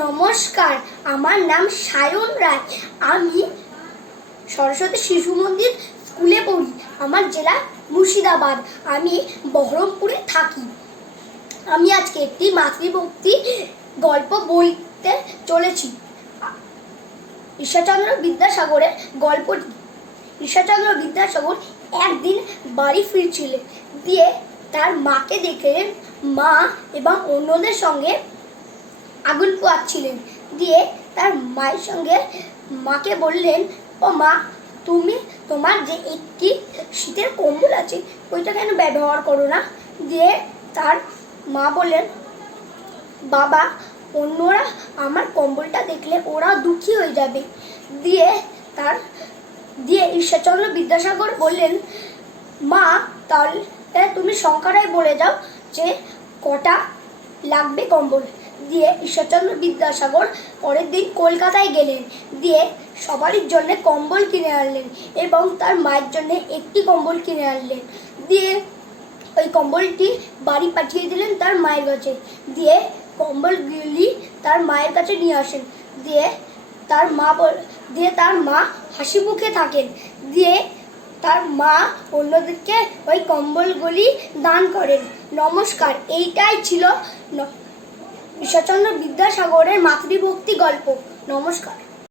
নমস্কার, আমার নাম সায়ন রায়। আমি সরস্বতী শিশু মন্দির স্কুলে পড়ি। আমার জেলা মুর্শিদাবাদ। আমি বহরমপুরে থাকি। আমি আজকে একটি মাতৃভক্তি গল্প বলতে চলেছি। ঈশ্বরচন্দ্র বিদ্যাসাগরের গল্পটি। ঈশ্বরচন্দ্র বিদ্যাসাগর একদিন বাড়ি ফিরছিলেন। দিয়ে তার মাকে দেখলেন মা এবং অন্যদের সঙ্গে আগুন পোয়াচ্ছিলেন। দিয়ে তার মায়ের সঙ্গে মাকে বললেন, ও মা, তুমি তোমার যে একটি শীতের কম্বল আছে ওইটা কেন ব্যবহার করো না? দিয়ে তার মা বললেন, বাবা, অন্যরা আমার কম্বলটা দেখলে ওরা দুঃখী হয়ে যাবে। দিয়ে ঈশ্বরচন্দ্র বিদ্যাসাগর বললেন, মা, তাহলে তুমি সংখ্যাটাই বলে যাও যে কটা লাগবে কম্বল। দিয়ে ঈশ্বরচন্দ্র বিদ্যাসাগর পরের দিন কলকাতায় গেলেন। দিয়ে সবারই জন্য কম্বল কিনে আনলেন এবং তার মায়ের জন্য একটি কম্বল কিনে আনলেন। দিয়ে ওই কম্বলটি বাড়ি পাঠিয়ে দিলেন তার মায়ের কাছে। দিয়ে কম্বলগুলি তার মায়ের কাছে নিয়ে আসেন। দিয়ে তার মা হাসি মুখে থাকেন। দিয়ে তার মা অন্যদেরকে ওই কম্বলগুলি দান করেন। নমস্কার, এইটাই ছিল ঈশ্বরচন্দ্র বিদ্যাসাগরের মাতৃভক্তি গল্প। নমস্কার।